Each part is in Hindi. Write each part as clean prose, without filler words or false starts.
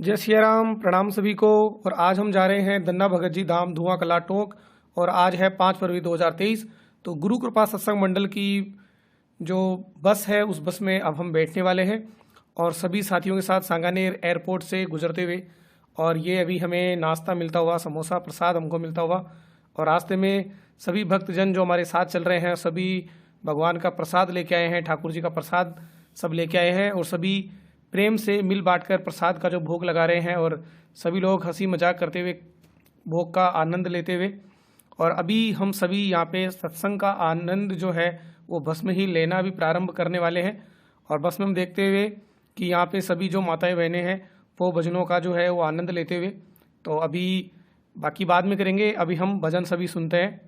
जय सिया राम। प्रणाम सभी को। और आज हम जा रहे हैं दन्ना भगत जी धाम धुआं कला टोंक। और आज है 5 फरवरी 2023। तो गुरु कृपा सत्संग मंडल की जो बस है उस बस में अब हम बैठने वाले हैं और सभी साथियों के साथ सांगानेर एयरपोर्ट से गुजरते हुए। और ये अभी हमें नाश्ता मिलता हुआ, समोसा प्रसाद हमको मिलता हुआ। और रास्ते में सभी भक्तजन जो हमारे साथ चल रहे हैं सभी भगवान का प्रसाद लेके आए हैं, ठाकुर जी का प्रसाद सब लेके आए हैं। और सभी प्रेम से मिल बांटकर प्रसाद का जो भोग लगा रहे हैं और सभी लोग हंसी मजाक करते हुए भोग का आनंद लेते हुए। और अभी हम सभी यहाँ पे सत्संग का आनंद जो है वो बस में ही लेना भी प्रारंभ करने वाले हैं। और बस में हम देखते हुए कि यहाँ पे सभी जो माताएं बहनें हैं वो भजनों का जो है वो आनंद लेते हुए। तो अभी बाकी बाद में करेंगे, अभी हम भजन सभी सुनते हैं।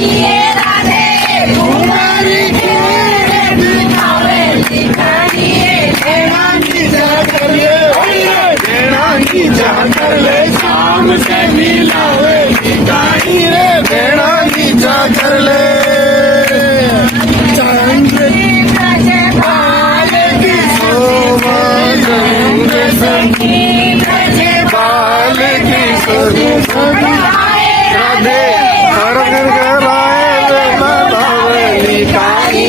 Yeah. मिलावे काई रे नैना नीचा कर ले चंद्र बाल की शोभा चंद्र सखी बाल की शोभा राधे हर राय बुलावे काई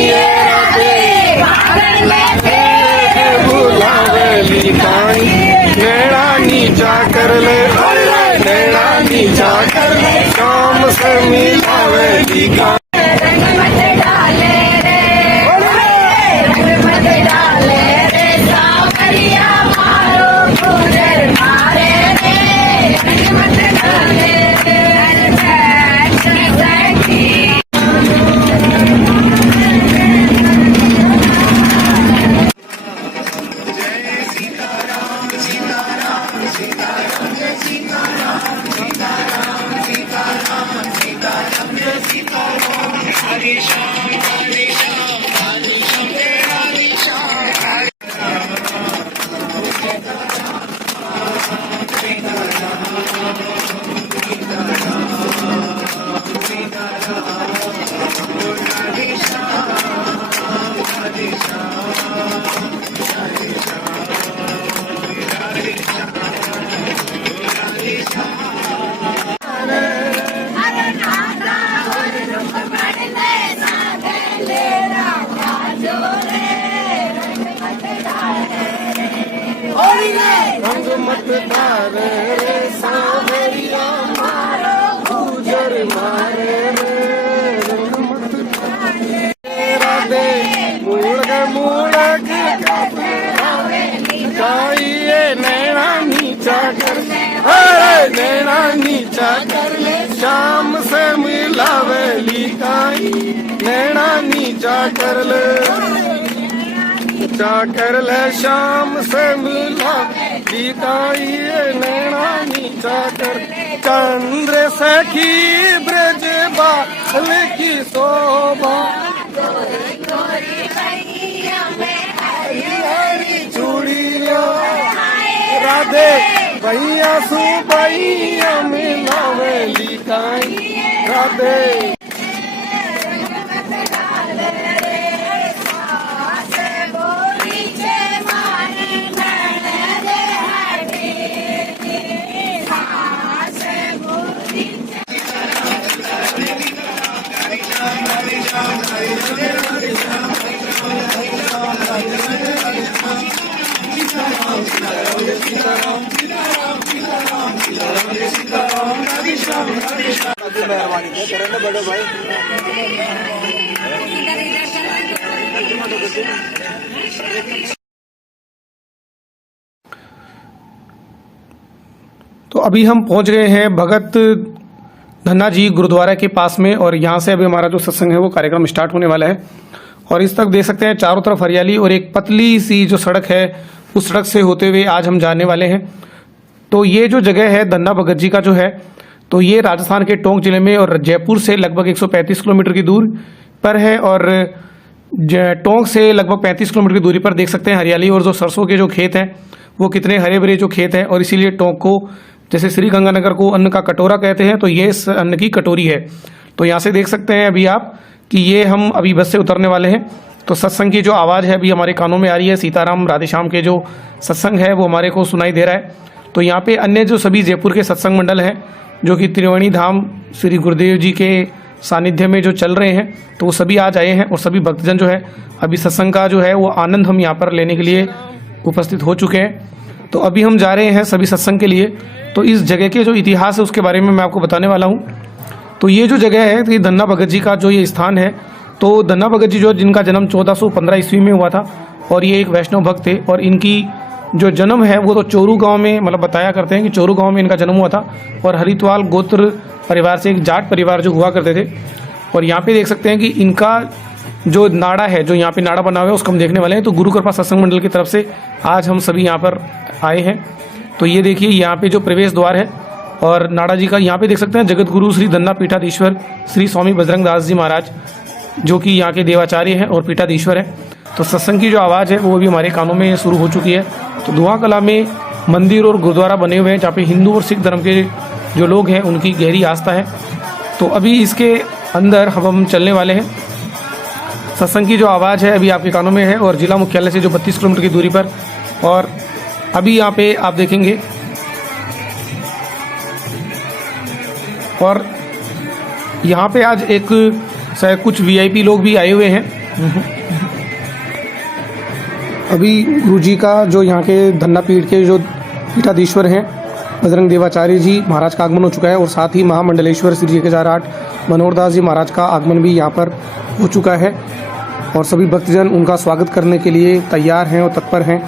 बुलावे काई नैना नीचा कर ले नैना नीचा कर ले शाम से मिलावे का रंग मत धारे रे सावरिया मारो गुजर मारे रे रंग मत धारे राधे मूड़क काइए नैना नीचा कर नैना नीचा कर ले शाम से मिलावे काई नैना नीचा कर ले नीचा कर ले शाम से मिला गीताइए नैना नीचा कर चंद्र सखी ब्रज बाल की शोभा हरी चूड़िया राधे भैया सुबैया मिलावे लिखाई राधे बड़े भाई तो अभी हम पहुंच गए हैं भगत धन्ना जी गुरुद्वारा के पास में और यहाँ से अभी हमारा जो सत्संग है वो कार्यक्रम स्टार्ट होने वाला है। और इस तक देख सकते हैं चारों तरफ हरियाली और एक पतली सी जो सड़क है उस सड़क से होते हुए आज हम जाने वाले हैं। तो ये जो जगह है धन्ना भगत जी का जो है तो ये राजस्थान के टोंक जिले में और जयपुर से लगभग 135 किलोमीटर की दूर पर है और टोंक से लगभग 35 किलोमीटर की दूरी पर देख सकते हैं हरियाली और जो सरसों के जो खेत हैं वो कितने हरे भरे जो खेत हैं। और इसीलिए टोंक को जैसे श्री गंगानगर को अन्न का कटोरा कहते हैं तो ये इस अन्न की कटोरी है। तो यहाँ से देख सकते हैं अभी आप कि ये हम अभी बस से उतरने वाले हैं। तो सत्संग की जो आवाज़ है अभी हमारे कानों में आ रही है, सीताराम राधेश्याम के जो सत्संग है वो हमारे को सुनाई दे रहा है। तो यहाँ पे अन्य जो सभी जयपुर के सत्संग मंडल हैं जो कि त्रिवेणी धाम श्री गुरुदेव जी के सानिध्य में जो चल रहे हैं तो वो सभी आज आए हैं और सभी भक्तजन जो है अभी सत्संग का जो है वो आनंद हम यहाँ पर लेने के लिए उपस्थित हो चुके हैं। तो अभी हम जा रहे हैं सभी सत्संग के लिए। तो इस जगह के जो इतिहास है उसके बारे में मैं आपको बताने वाला हूँ। तो ये जो जगह है कि धन्ना भगत जी का जो ये स्थान है तो धन्ना भगत जी जो जिनका जन्म 1415 ईस्वी में हुआ था और ये एक वैष्णव भक्त थे और इनकी जो जन्म है वो तो चोरू गांव में मतलब बताया करते हैं कि चोरू गांव में इनका जन्म हुआ था और हरिद्वाल गोत्र परिवार से एक जाट परिवार जो हुआ करते थे। और यहाँ पे देख सकते हैं कि इनका जो नाड़ा है जो यहाँ पे नाड़ा बना हुआ है उसको हम देखने वाले हैं। तो गुरु कृपा सत्संग मंडल की तरफ से आज हम सभी यहाँ पर आए हैं। तो ये देखिए यहाँ पे जो प्रवेश द्वार है और नाड़ा जी का यहाँ पे देख सकते हैं जगत गुरु श्री धन्ना पीठाधीश्वर श्री स्वामी बजरंग दास जी महाराज जो कि यहाँ के देवाचार्य हैं और पीठाधीश्वर हैं। तो सत्संग की जो आवाज़ है वो भी हमारे कानों में शुरू हो चुकी है। तो धुआं कला में मंदिर और गुरुद्वारा बने हुए हैं जहाँ पे हिंदू और सिख धर्म के जो लोग हैं उनकी गहरी आस्था है। तो अभी इसके अंदर हम चलने वाले हैं। सत्संग की जो आवाज़ है अभी आपके कानों में है और जिला मुख्यालय से जो 32 किलोमीटर की दूरी पर। और अभी यहाँ पे आप देखेंगे और यहाँ पे आज कुछ वीआईपी लोग भी आए हुए हैं। अभी गुरुजी का जो यहाँ के धन्ना पीठ के जो पीठाधीश्वर हैं बजरंग देवाचार्य जी महाराज का आगमन हो चुका है और साथ ही महामंडलेश्वर श्री 1008 मनोहर दास जी महाराज का आगमन भी यहाँ पर हो चुका है और सभी भक्तजन उनका स्वागत करने के लिए तैयार हैं और तत्पर हैं।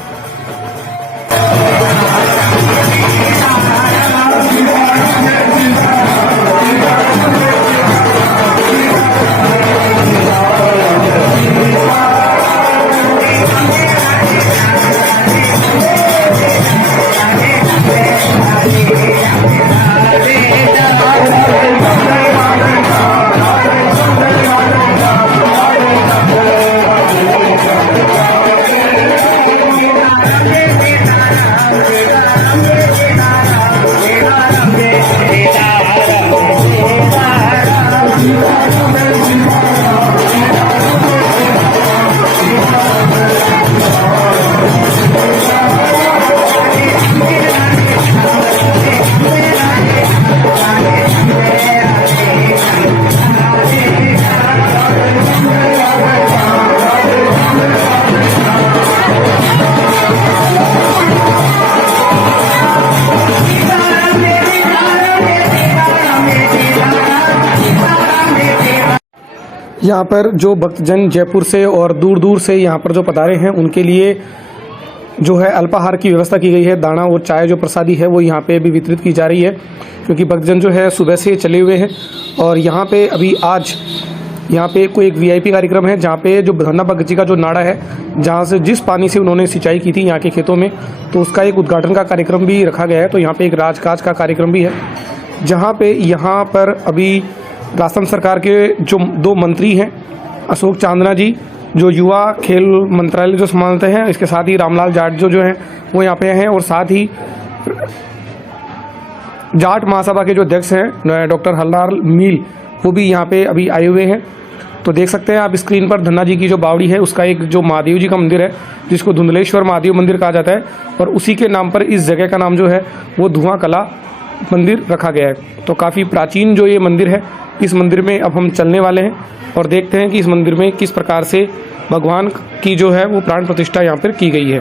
यहाँ पर जो भक्तजन जयपुर से और दूर दूर से यहाँ पर जो पधारे हैं उनके लिए जो है अल्पाहार की व्यवस्था की गई है। दाना और चाय जो प्रसादी है वो यहाँ पे भी वितरित की जा रही है क्योंकि भक्तजन जो है सुबह से चले हुए हैं। और यहाँ पे अभी आज यहाँ पे कोई एक वीआईपी कार्यक्रम है जहाँ पे जो धन्ना भगत जी का जो नाड़ा है जहाँ से जिस पानी से उन्होंने सिंचाई की थी यहाँ के खेतों में, तो उसका एक उद्घाटन का कार्यक्रम भी रखा गया है। तो यहाँ पे एक राजकाज का कार्यक्रम भी है जहाँ पे यहाँ पर अभी राजस्थान सरकार के जो 2 मंत्री हैं अशोक चांदना जी जो युवा खेल मंत्रालय जो संभालते हैं, इसके साथ ही रामलाल जाट जो हैं वो यहाँ पे हैं और साथ ही जाट महासभा के जो अध्यक्ष हैं डॉक्टर हल्लाल मील वो भी यहाँ पे अभी आए हुए हैं। तो देख सकते हैं आप स्क्रीन पर धन्ना जी की जो बावड़ी है उसका एक जो महादेव जी का मंदिर है जिसको धुंधलेश्वर महादेव मंदिर कहा जाता है और उसी के नाम पर इस जगह का नाम जो है वो धुआं कला मंदिर रखा गया है। तो काफ़ी प्राचीन जो ये मंदिर है, इस मंदिर में अब हम चलने वाले हैं और देखते हैं कि इस मंदिर में किस प्रकार से भगवान की जो है वो प्राण प्रतिष्ठा यहाँ पर की गई है।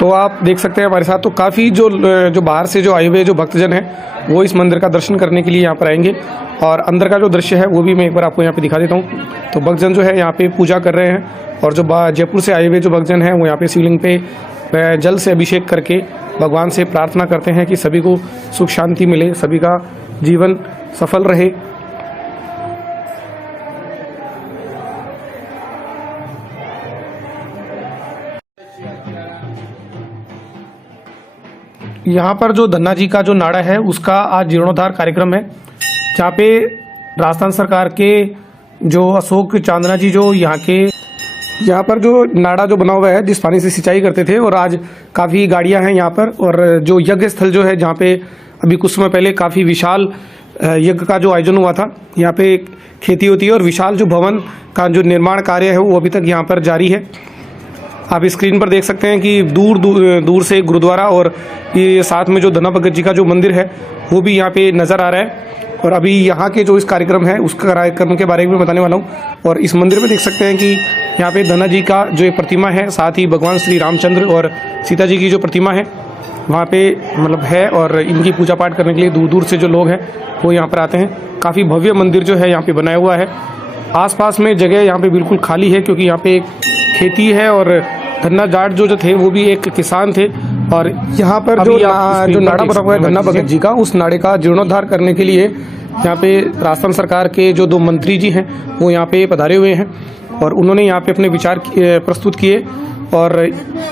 तो आप देख सकते हैं हमारे साथ तो काफ़ी जो बाहर से जो आए हुए जो भक्तजन हैं वो इस मंदिर का दर्शन करने के लिए यहाँ पर आएंगे और अंदर का जो दृश्य है वो भी मैं एक बार आपको यहाँ पे दिखा देता हूँ। तो भक्तजन जो है यहाँ पे पूजा कर रहे हैं और जो जयपुर से आए हुए जो भक्तजन हैं वो यहाँ पे शिवलिंग पे जल से अभिषेक करके भगवान से प्रार्थना करते हैं कि सभी को सुख शांति मिले, सभी का जीवन सफल रहे। यहाँ पर जो धन्ना जी का जो नाड़ा है उसका आज जीर्णोद्धार कार्यक्रम है जहाँ पे राजस्थान सरकार के जो अशोक चांदना जी जो यहाँ पर जो नाड़ा जो बना हुआ है जिस पानी से सिंचाई करते थे और आज काफ़ी गाड़ियाँ हैं यहाँ पर और जो यज्ञ स्थल जो है जहाँ पे अभी कुछ समय पहले काफ़ी विशाल यज्ञ का जो आयोजन हुआ था, यहाँ पे खेती होती है और विशाल जो भवन का जो निर्माण कार्य है वो अभी तक यहाँ पर जारी है। आप स्क्रीन पर देख सकते हैं कि दूर से गुरुद्वारा और ये साथ में जो धन्ना भगत जी का जो मंदिर है वो भी यहाँ पे नज़र आ रहा है। और अभी यहाँ के जो इस कार्यक्रम है उस कार्यक्रम के बारे में बताने वाला हूँ। और इस मंदिर में देख सकते हैं कि यहाँ पे धन्ना जी का जो एक प्रतिमा है, साथ ही भगवान श्री रामचंद्र और सीता जी की जो प्रतिमा है वहाँ पे मतलब है और इनकी पूजा पाठ करने के लिए दूर दूर से जो लोग हैं वो यहाँ पर आते हैं। काफ़ी भव्य मंदिर जो है यहाँ पे बनाया हुआ है। आसपास में जगह यहाँ पे बिल्कुल खाली है क्योंकि यहाँ पे खेती है और धन्ना जाट जो थे वो भी एक किसान थे। और यहाँ पर जो नाड़ा बना हुआ है धन्ना भगत जी का, उस नाड़े का जीर्णोद्धार करने के लिए यहाँ पे राजस्थान सरकार के जो 2 मंत्री जी हैं वो यहाँ पे पधारे हुए हैं और उन्होंने यहाँ पे अपने विचार प्रस्तुत किए। और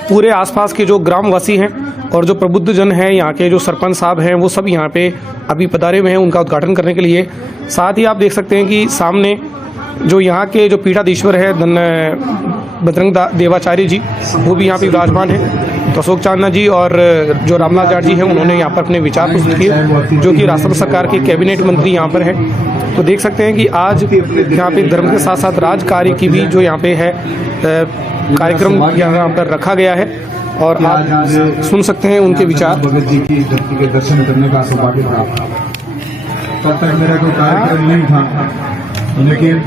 पूरे आसपास के जो ग्रामवासी हैं और जो प्रबुद्ध जन हैं, यहाँ के जो सरपंच साहब हैं वो सब यहाँ पे अभी पधारे हुए हैं उनका उद्घाटन करने के लिए। साथ ही आप देख सकते हैं कि सामने जो यहाँ के जो पीठाधीश्वर है बजरंग देवाचार्य जी वो भी यहाँ पे विराजमान है। तो अशोक चांदना जी और जो रामलाल जाट जी हैं उन्होंने यहाँ पर अपने विचार प्रस्तुत किए, जो कि राजस्थान सरकार के कैबिनेट मंत्री यहाँ पर हैं। तो देख सकते हैं कि आज यहाँ पे धर्म के साथ साथ राज कार्य की भी जो यहाँ पे है कार्यक्रम यहाँ पर रखा गया है, और आप सुन सकते हैं उनके विचार। भगत जी की धरती के दर्शन करने का सौभाग्य प्राप्त। तब तक मेरा कोई कार्यक्रम नहीं था, लेकिन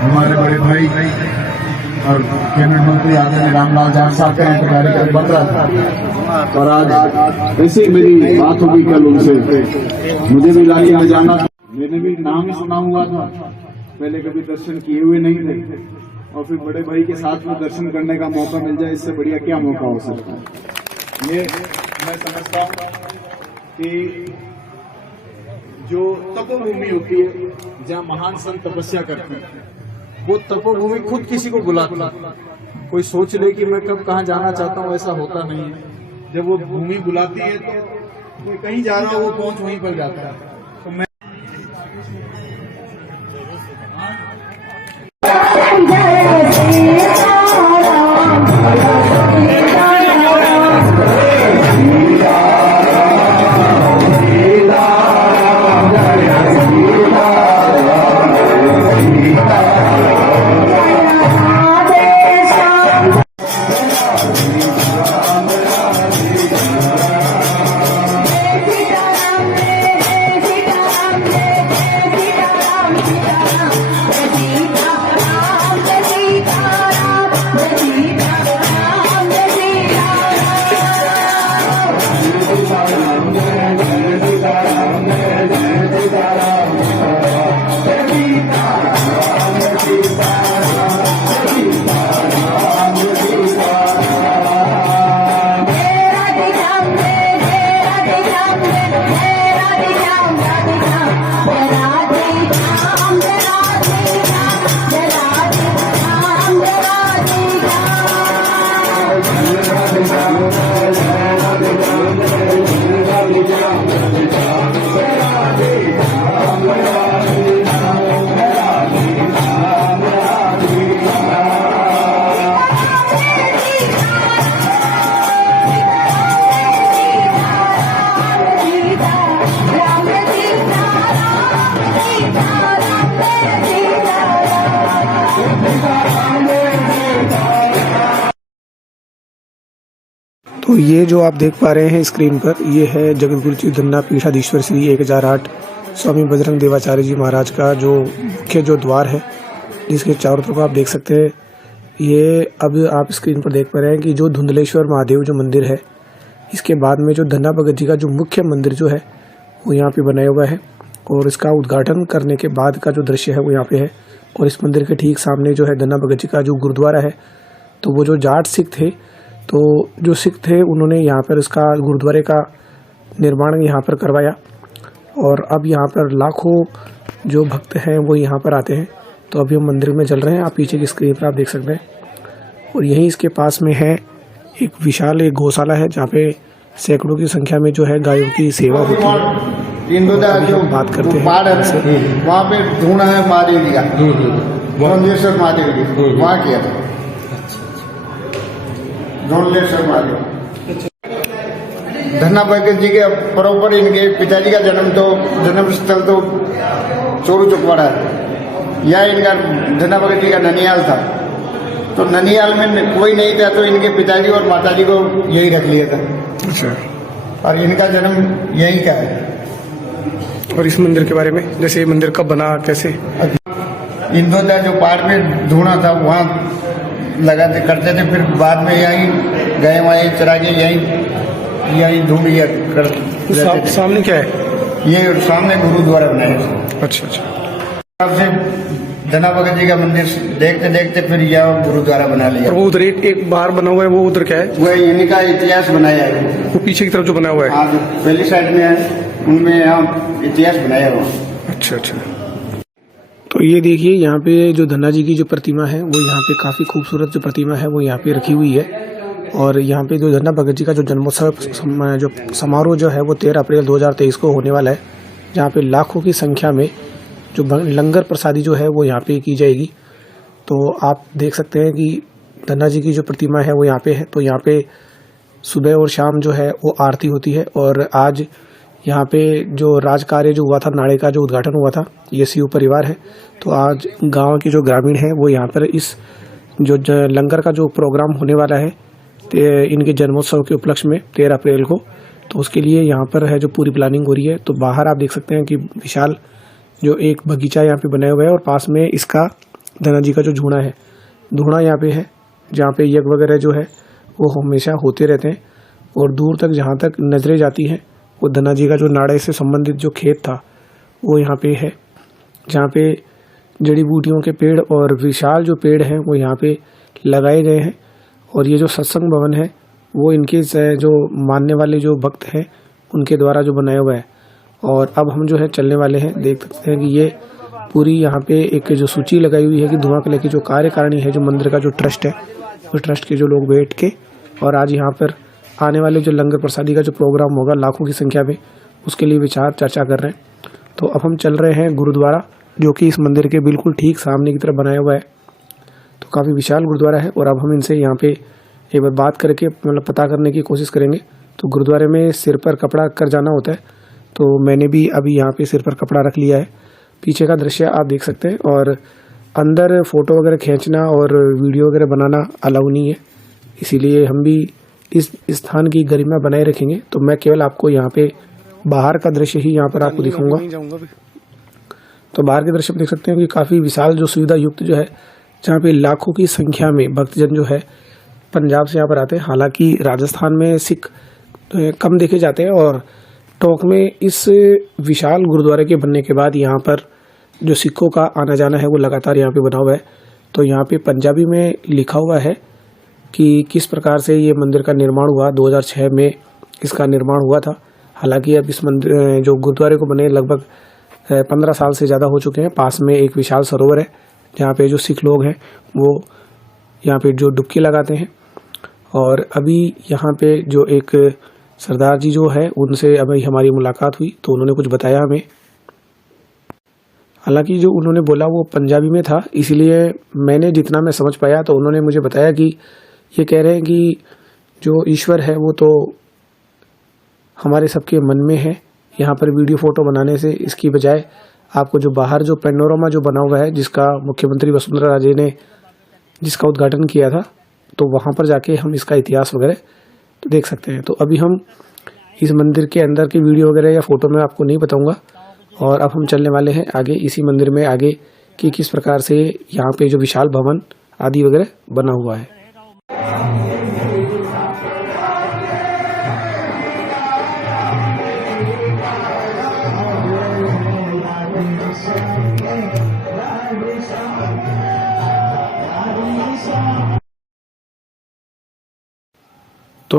हमारे बड़े भाई और कैबिनेट मंत्री आदरणीय रामलाल जाट साहब का कार्यक्रम बन रहा था, और आज ऐसे मेरी बात होगी कल उनसे। मुझे भी इलाके में जाना था, मैंने भी नाम ही सुना हुआ था, पहले कभी दर्शन किए हुए नहीं थे, और फिर बड़े भाई के साथ में दर्शन करने का मौका मिल जाए, इससे बढ़िया क्या मौका हो सकता है। ये मैं समझता हूँ कि जो तपोभूमि होती है, जहाँ महान संत तपस्या करते हैं, वो तपोभूमि खुद किसी को बुलाती है। कोई सोच ले कि मैं कब कहाँ जाना चाहता हूँ, ऐसा होता नहीं है। जब वो भूमि बुलाती है तो कोई कहीं जा रहा हो, वो पहुंच वहीं पर जाता है। तो मैं तो ये जो आप देख पा रहे हैं स्क्रीन पर, ये है जगतगुरु श्री धन्ना पीठाधीश्वर श्री 1008 स्वामी बजरंग देवाचार्य जी महाराज का जो मुख्य जो द्वार है, जिसके चारों तरफ आप देख सकते हैं। ये अब आप स्क्रीन पर देख पा रहे हैं कि जो धुंधलेश्वर महादेव जो मंदिर है, इसके बाद में जो धन्ना भगत जी का जो मुख्य मंदिर जो है वो यहाँ पे बनाया हुआ है, और इसका उद्घाटन करने के बाद का जो दृश्य है वो यहाँ पे है। और इस मंदिर के ठीक सामने जो है धन्ना भगत जी का जो गुरुद्वारा है, तो वो जो जाट सिख थे, तो जो सिख थे उन्होंने यहाँ पर इसका गुरुद्वारे का निर्माण यहाँ पर करवाया, और अब यहाँ पर लाखों जो भक्त हैं वो यहाँ पर आते हैं। तो अभी हम मंदिर में चल रहे हैं, आप पीछे की स्क्रीन पर आप देख सकते हैं। और यहीं इसके पास में है एक विशाल एक गौशाला है, जहाँ पे सैकड़ों की संख्या में जो है गायों की सेवा होती है। इंदोदा जो बात करते हैं पहाड़ है, वहाँ पे ढूंढा है महादेव जी का, धोलेश्वर महादेव जी वहाँ किया था, धोलेश्वर महादेव। धन्ना भगत जी के प्रॉपर इनके पिताजी का जन्म स्थल तो चोरू चौकवाड़ा है, यह इनका धन्ना भगत जी का ननियाल था। तो ननियाल में कोई नहीं था, तो इनके पिताजी और माताजी को यही रख लिया था। अच्छा। और इनका जन्म यही का है। और इस मंदिर के बारे में, जैसे ये मंदिर कब बना, कैसे? इंदौर जो पहाड़ में ढूंढा था वहाँ लगाते करते थे, फिर बाद में यहीं गए, वहीं चरा के यहीं ढूंढ लिया कर। सामने क्या है? ये सामने गुरुद्वारा बनाया। अच्छा अच्छा। तब से धन्ना भगत जी का मंदिर देखते देखते फिर यह गुरुद्वारा बना लिया। और वो उधर एक बाहर बना हुआ है, वो उधर क्या है? वह इनका इतिहास बनाया है, वो पीछे की तरफ जो बना हुआ है। हाँ, पहली साइड में है, उनमें यहाँ इतिहास बनाया हुआ। अच्छा अच्छा। तो ये देखिए, यहाँ पे जो धन्ना जी की जो प्रतिमा है वो यहाँ पे काफ़ी खूबसूरत जो प्रतिमा है वो यहाँ पे रखी हुई है। और यहाँ पे जो धन्ना भगत जी का जो जन्मोत्सव जो समारोह जो है वो 13 अप्रैल 2023 को होने वाला है, जहाँ पे लाखों की संख्या में जो लंगर प्रसादी जो है वो यहाँ पे की जाएगी। तो आप देख सकते हैं कि धन्ना जी की जो प्रतिमा है वो यहाँ पे है। तो यहाँ पे सुबह और शाम जो है वो आरती होती है। और आज यहाँ पे जो राजकार्य जो हुआ था, नाड़े का जो उद्घाटन हुआ था, ये सीयू परिवार है। तो आज गांव के जो ग्रामीण हैं वो यहाँ पर इस जो लंगर का जो प्रोग्राम होने वाला है इनके जन्मोत्सव के उपलक्ष्य में 13 अप्रैल को, तो उसके लिए यहाँ पर है जो पूरी प्लानिंग हो रही है। तो बाहर आप देख सकते हैं कि विशाल जो एक बगीचा यहाँ पे बनाया हुआ है और पास में इसका धना जी का जो झूना है, धूणा यहाँ पे है जहाँ पे यज्ञ वगैरह जो है वो हमेशा होते रहते हैं। और दूर तक जहाँ तक नजरें जाती हैं वो धना जी का जो नाड़े से संबंधित जो खेत था वो यहाँ पे है, जहाँ पे जड़ी बूटियों के पेड़ और विशाल जो पेड़ हैं वो यहाँ पे लगाए गए हैं। और ये जो सत्संग भवन है वो इनके जो मानने वाले जो भक्त हैं उनके द्वारा जो बनाया हुआ है। और अब हम जो है चलने वाले हैं, देख सकते हैं कि ये पूरी यहाँ पे एक जो सूची लगाई हुई है कि धुआं किले की जो कार्यकारिणी है, जो मंदिर का जो ट्रस्ट है, उस ट्रस्ट के जो लोग बैठ के और आज यहाँ पर आने वाले जो लंगर प्रसादी का जो प्रोग्राम होगा लाखों की संख्या में, उसके लिए विचार चर्चा कर रहे हैं। तो अब हम चल रहे हैं गुरुद्वारा, जो कि इस मंदिर के बिल्कुल ठीक सामने की तरफ बनाया हुआ है। तो काफ़ी विशाल गुरुद्वारा है और अब हम इनसे यहाँ पे एक बार बात करके मतलब पता करने की कोशिश करेंगे। तो गुरुद्वारे में सिर पर कपड़ा कर जाना होता है, तो मैंने भी अभी यहाँ पे सिर पर कपड़ा रख लिया है। पीछे का दृश्य आप देख सकते हैं और अंदर फ़ोटो वगैरह खींचना और वीडियो वगैरह बनाना अलाउ नहीं है, इसीलिए हम भी इस स्थान की गरिमा बनाए रखेंगे। तो मैं केवल आपको यहाँ पे बाहर का दृश्य ही यहाँ पर आपको दिखाऊंगा। तो बाहर के दृश्य में देख सकते हैं कि काफ़ी विशाल जो सुविधा युक्त जो है, जहाँ पे लाखों की संख्या में भक्तजन जो है पंजाब से यहाँ पर आते हैं। हालांकि राजस्थान में सिख कम देखे जाते हैं और टोंक में इस विशाल गुरुद्वारे के बनने के बाद यहाँ पर जो सिखों का आना जाना है वो लगातार यहाँ पे बना हुआ है। तो यहाँ पे पंजाबी में लिखा हुआ है कि किस प्रकार से ये मंदिर का निर्माण हुआ। 2006 में इसका निर्माण हुआ था। हालांकि अब इस मंदिर जो गुरुद्वारे को बने लगभग 15 साल से ज़्यादा हो चुके हैं। पास में एक विशाल सरोवर है जहाँ पे जो सिख लोग हैं वो यहाँ पे जो डुबकी लगाते हैं। और अभी यहाँ पे जो एक सरदार जी जो है उनसे अभी हमारी मुलाकात हुई, तो उन्होंने कुछ बताया हमें। हालांकि जो उन्होंने बोला वो पंजाबी में था, इसलिए मैंने जितना मैं समझ पाया तो उन्होंने मुझे बताया कि ये कह रहे हैं कि जो ईश्वर है वो तो हमारे सबके मन में है। यहाँ पर वीडियो फोटो बनाने से इसकी बजाय आपको जो बाहर जो पैनोरामा जो बना हुआ है, जिसका मुख्यमंत्री वसुंधरा राजे ने जिसका उद्घाटन किया था, तो वहाँ पर जाके हम इसका इतिहास वगैरह तो देख सकते हैं। तो अभी हम इस मंदिर के अंदर की वीडियो वगैरह या फोटो में आपको नहीं बताऊंगा। और अब हम चलने वाले हैं आगे इसी मंदिर में आगे कि किस प्रकार से यहाँ पे जो विशाल भवन आदि वगैरह बना हुआ है। तो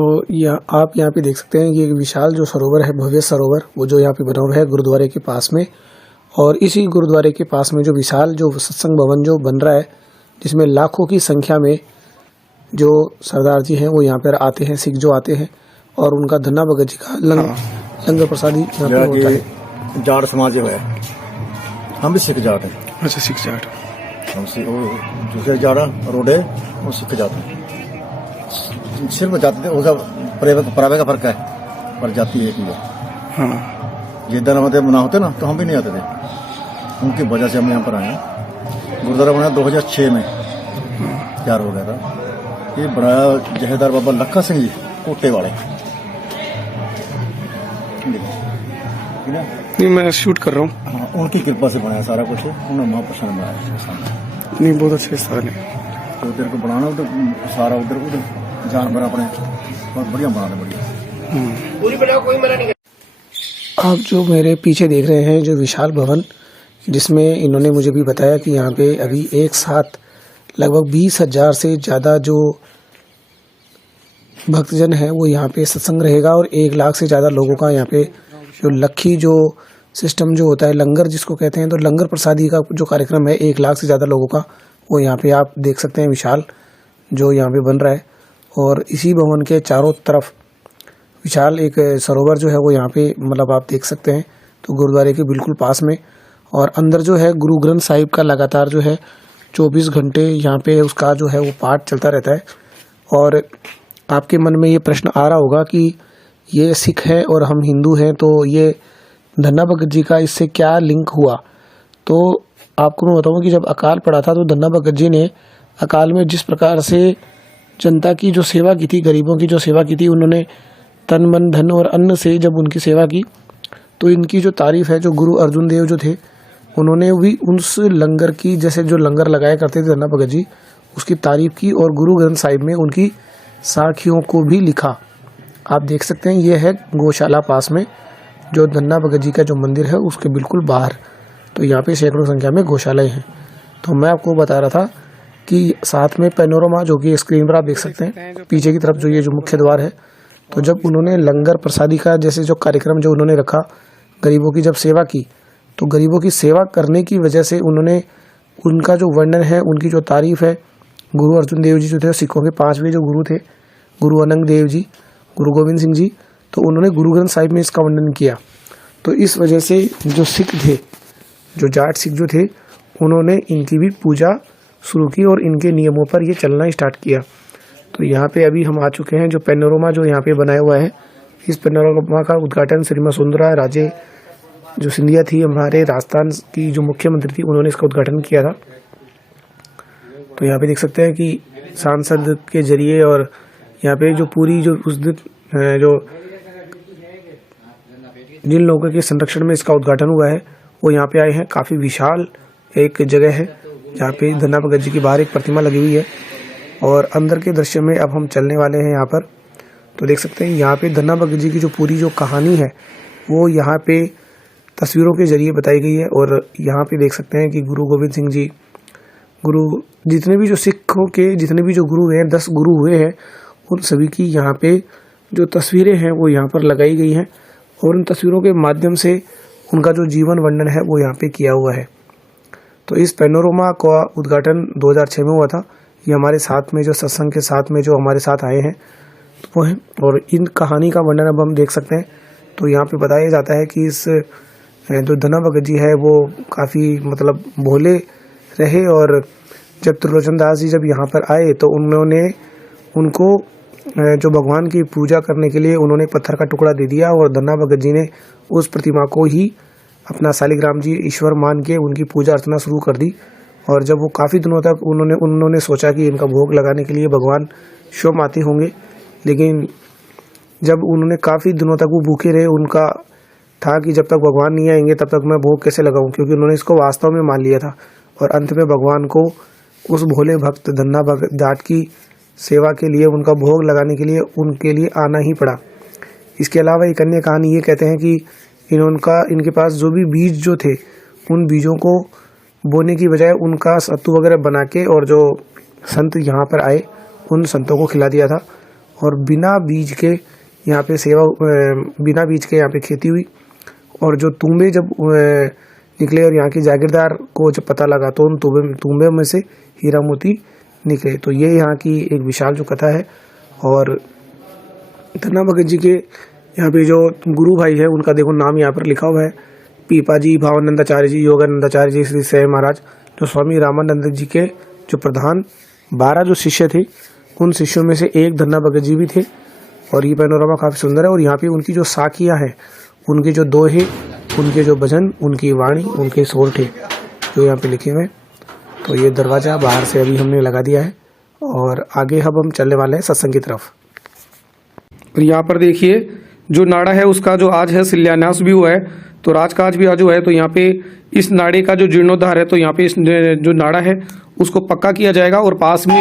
आप यहाँ पे देख सकते हैं ये विशाल जो सरोवर है, भव्य सरोवर, वो जो यहाँ पे बना हुआ है गुरुद्वारे के पास में। और इसी गुरुद्वारे के पास में जो विशाल जो सत्संग भवन जो बन रहा है, जिसमें लाखों की संख्या में जो सरदार जी हैं वो यहाँ पर आते हैं, सिख जो आते हैं, और उनका धन्ना भगत जी का लंगर प्रसादी यहाँ पे होता है। जाट समाज जो है, हम भी सिख जाट हैं। अच्छा, सिख जाट। हम दूसरे जाट रोडे वो सिख जाट हैं। सिर्फ जाति उसका प्राइवेट का फर्क है, पर जाति एक ही है। हाँ, जिस हमारे मना होते ना तो हम भी नहीं आते थे, उनकी वजह से हम यहाँ पर आए हैं। गुरुद्वारा बना 2006 में तैयार हो गया था। ये बनाया जहेदार बाबा लखा सिंह जी कोटे वाले। नहीं, मैं शूट कर रहा हूँ। हाँ, उनकी कृपा से बनाया सारा कुछ, उन्होंने महापुरुषों ने बनाया। नहीं, बहुत अच्छे स्थान है। तो उधर को बनाना, उधर सारा उधर जानवर अपने बहुत बढ़िया बनाना, बढ़िया पूरी बनाओ, कोई मना नहीं। आप जो मेरे पीछे देख रहे हैं जो विशाल भवन, जिसमें इन्होंने मुझे भी बताया कि यहाँ पे अभी एक साथ लगभग 20,000 से ज़्यादा जो भक्तजन है वो यहाँ पे सत्संग रहेगा। और 1 लाख से ज़्यादा लोगों का यहाँ पे जो लक्खी जो सिस्टम जो होता है, लंगर जिसको कहते हैं, तो लंगर प्रसादी का जो कार्यक्रम है 1 लाख से ज़्यादा लोगों का, वो यहाँ पे आप देख सकते हैं विशाल जो यहाँ पे बन रहा है। और इसी भवन के चारों तरफ विशाल एक सरोवर जो है वो यहाँ पे मतलब आप देख सकते हैं, तो गुरुद्वारे के बिल्कुल पास में। और अंदर जो है गुरु ग्रंथ साहिब का लगातार जो है 24 घंटे यहाँ पे उसका जो है वो पाठ चलता रहता है। और आपके मन में ये प्रश्न आ रहा होगा कि ये सिख है और हम हिंदू हैं, तो ये धन्ना भगत जी का इससे क्या लिंक हुआ। तो आपको मैं बताऊँ कि जब अकाल पड़ा था तो धन्ना भगत जी ने अकाल में जिस प्रकार से जनता की जो सेवा की थी, गरीबों की जो सेवा की थी, उन्होंने तन मन धन और अन्न से जब उनकी सेवा की, तो इनकी जो तारीफ है, जो गुरु अर्जुन देव जो थे, उन्होंने भी उस लंगर की, जैसे जो लंगर लगाया करते थे धन्ना भगत जी, उसकी तारीफ की और गुरु ग्रंथ साहिब में उनकी साखियों को भी लिखा। आप देख सकते हैं, ये है गौशाला पास में जो धन्ना भगत जी का जो मंदिर है उसके बिल्कुल बाहर। तो यहाँ पे सैकड़ों संख्या में गौशालाएं हैं। तो मैं आपको बता रहा था कि साथ में पैनोरमा, जो कि स्क्रीन पर आप देख सकते हैं पीछे की तरफ, जो ये जो मुख्य द्वार है, तो जब उन्होंने लंगर प्रसादी का जैसे जो कार्यक्रम जो उन्होंने रखा, गरीबों की जब सेवा की, तो गरीबों की सेवा करने की वजह से उन्होंने उनका जो वर्णन है, उनकी जो तारीफ है, गुरु अर्जुन देव जी जो थे, सिखों के 5वें जो गुरु थे, गुरु अनंग देव जी, गुरु गोविंद सिंह जी, तो उन्होंने गुरु ग्रंथ साहिब में इसका वर्णन किया। तो इस वजह से जो सिख थे, जो जाट सिख जो थे, उन्होंने इनकी भी पूजा शुरू की और इनके नियमों पर ये चलना स्टार्ट किया। तो यहाँ पे अभी हम आ चुके हैं, जो पैनोरमा जो यहाँ पे बनाया हुआ है, इस पैनोरमा का उद्घाटन श्रीमती सुंदरा राजे जो सिंधिया थी, हमारे राजस्थान की जो मुख्यमंत्री थी, उन्होंने इसका उद्घाटन किया था। तो यहाँ पे देख सकते हैं कि सांसद के जरिए और यहाँ पे जो पूरी जो उस दिन जो जिन लोगों के संरक्षण में इसका उद्घाटन हुआ है वो यहाँ पे आए हैं। काफ़ी विशाल एक जगह है जहाँ पे धन्ना भगत जी की बाहर एक प्रतिमा लगी हुई है और अंदर के दृश्य में अब हम चलने वाले हैं यहाँ पर। तो देख सकते हैं यहाँ पे धन्ना भगत जी की जो पूरी जो कहानी है वो यहाँ पे तस्वीरों के जरिए बताई गई है। और यहाँ पे देख सकते हैं कि गुरु गोविंद सिंह जी, गुरु जितने भी जो सिखों के जितने भी जो गुरु हैं, 10 गुरु हुए हैं, उन सभी की यहाँ पे जो तस्वीरें हैं वो यहाँ पर लगाई गई हैं और उन तस्वीरों के माध्यम से उनका जो जीवन वर्णन है वो यहाँ पे किया हुआ है। तो इस पैनोरमा का उद्घाटन 2006 में हुआ था। ये हमारे साथ में जो सत्संग के साथ में जो हमारे साथ आए हैं तो वो है, और इन कहानी का वर्णन अब हम देख सकते हैं। तो यहाँ पे बताया जाता है कि इस जो धन्ना भगत जी है वो काफ़ी मतलब भोले रहे और जब त्रिलोचन दास जी जब यहाँ पर आए तो उन्होंने उनको जो भगवान की पूजा करने के लिए उन्होंने एक पत्थर का टुकड़ा दे दिया और धन्ना भगत जी ने उस प्रतिमा को ही अपना शालिग्राम जी ईश्वर मान के उनकी पूजा अर्चना शुरू कर दी। और जब वो काफ़ी दिनों तक उन्होंने सोचा कि इनका भोग लगाने के लिए भगवान स्वयं आते होंगे, लेकिन जब उन्होंने काफ़ी दिनों तक वो भूखे रहे, उनका था कि जब तक भगवान नहीं आएंगे तब तक मैं भोग कैसे लगाऊं, क्योंकि उन्होंने इसको वास्तव में मान लिया था। और अंत में भगवान को उस भोले भक्त धन्ना भगत जाट की सेवा के लिए, उनका भोग लगाने के लिए उनके लिए आना ही पड़ा। इसके अलावा एक अन्य कहानी ये कहते हैं कि इनके पास जो भी बीज जो थे, उन बीजों को बोने की बजाय उनका सत्तू वगैरह बना के और जो संत यहाँ पर आए उन संतों को खिला दिया था। और बिना बीज के यहाँ पे खेती हुई। और जो तुम्बे जब निकले और यहाँ के जागीरदार को जब पता लगा तो उन तुम्बे में से हीरा मोती निकले। तो ये यहाँ की एक विशाल जो कथा है। और धन्ना भगत जी के यहाँ पे जो गुरु भाई है उनका देखो नाम यहाँ पर लिखा हुआ है, पीपा जी, भावानंदाचार्य जी, योगानंदाचार्य जी, श्री सेय महाराज, जो स्वामी रामानंद जी के जो प्रधान 12 जो शिष्य थे, उन शिष्यों में से एक धन्ना भगत जी भी थे। और ये पैनोरमा काफ़ी सुंदर है। और यहाँ पे उनकी जो साखियाँ हैं, उनके जो दोहे, उनके जो भजन, उनकी वाणी, उनके सोरठे जो यहाँ पे लिखे हुए हैं। तो ये दरवाज़ा बाहर से अभी हमने लगा दिया है और आगे अब हम चलने वाले हैं सत्संग की तरफ। और यहाँ पर देखिए जो नाड़ा है उसका जो आज है शिलान्यास भी हुआ है, तो राजकाज भी आज हुआ है। तो यहाँ पे इस नाड़े का जो जीर्णोद्धार है, तो यहाँ पे इस जो नाड़ा है उसको पक्का किया जाएगा और पास में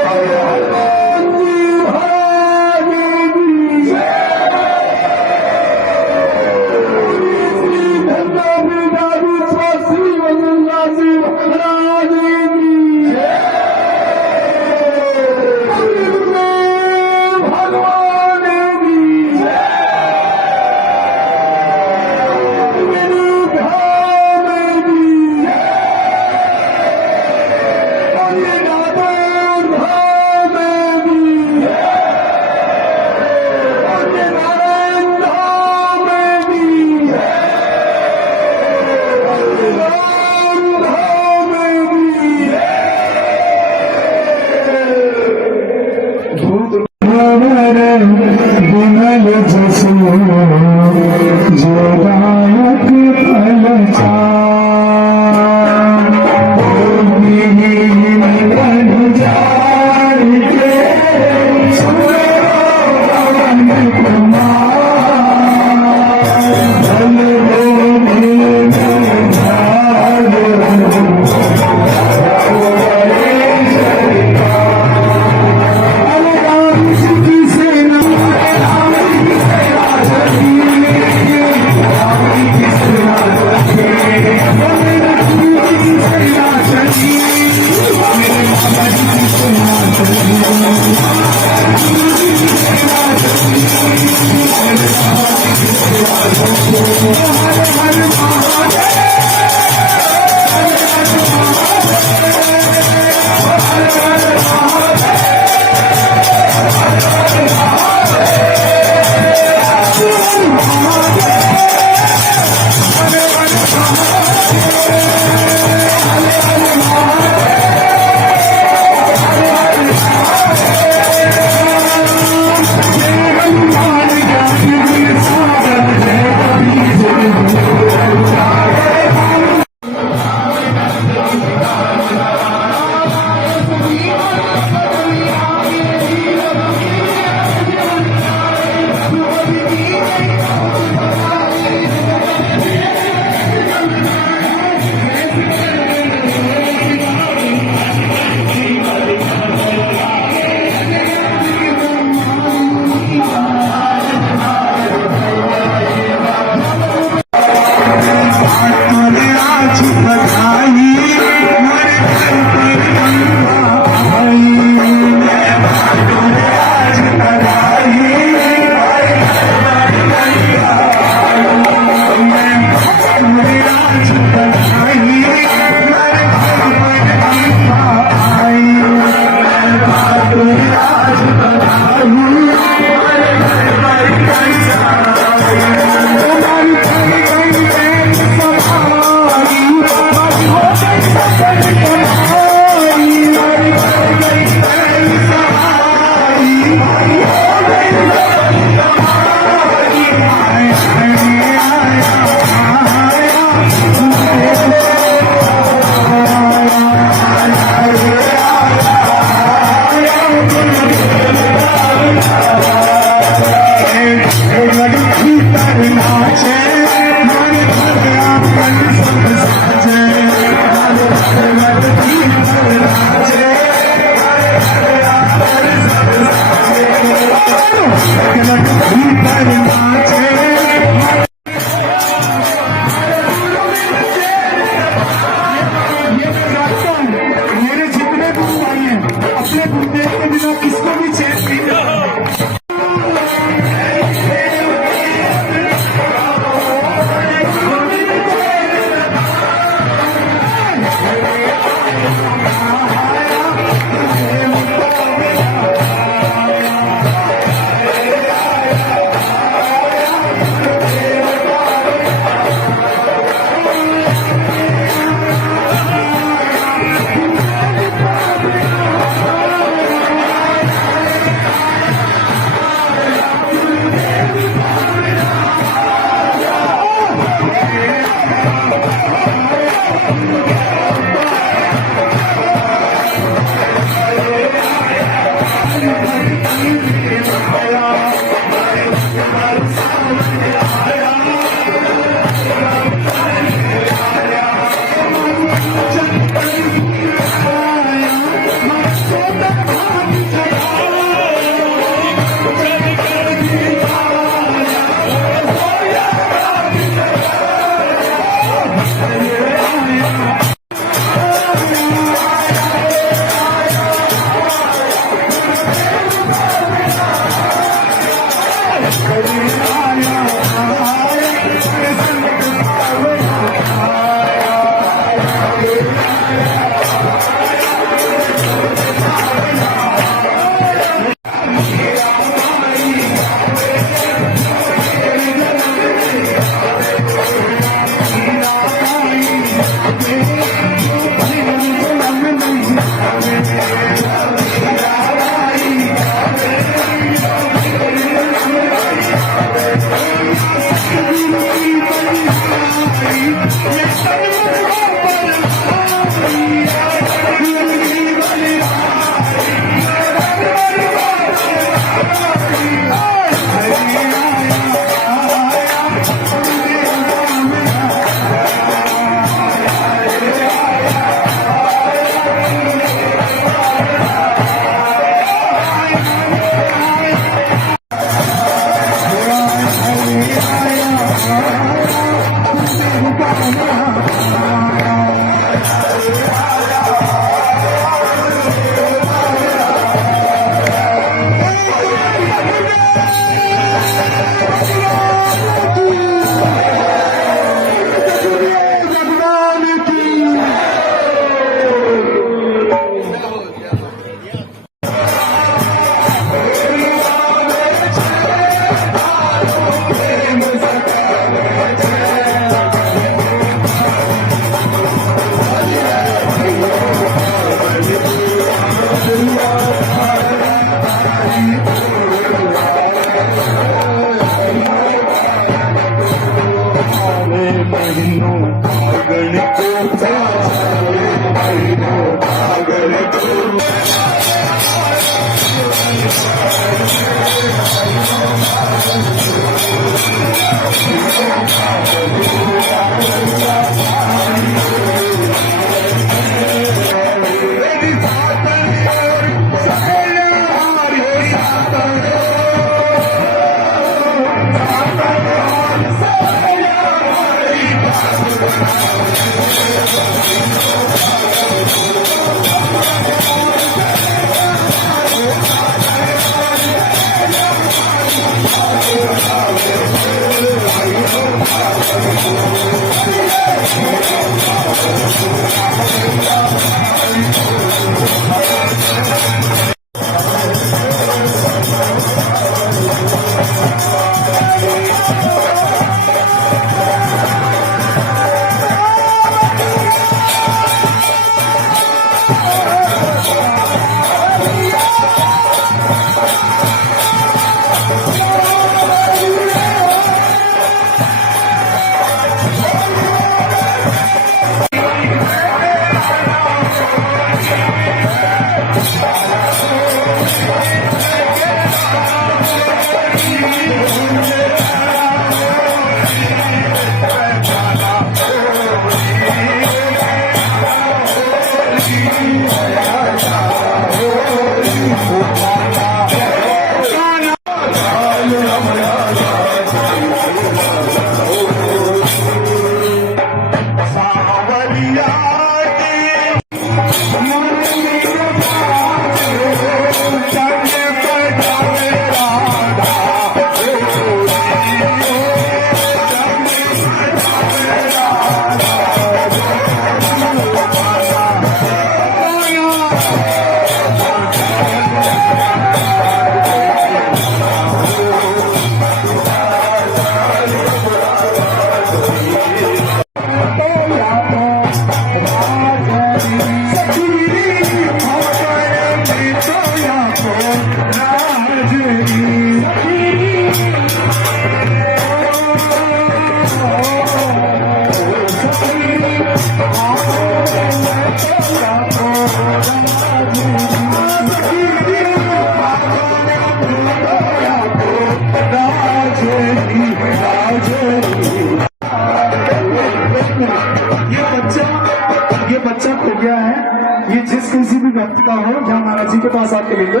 ये बच्चा खो गया है। ये जिस किसी भी व्यक्ति का हो, जहाँ महाराज जी के पास आके ले लो।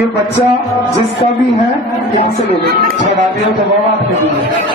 ये बच्चा जिसका भी है यहाँ से ले लो। छड़ा दिया तो बाबा आपके लिए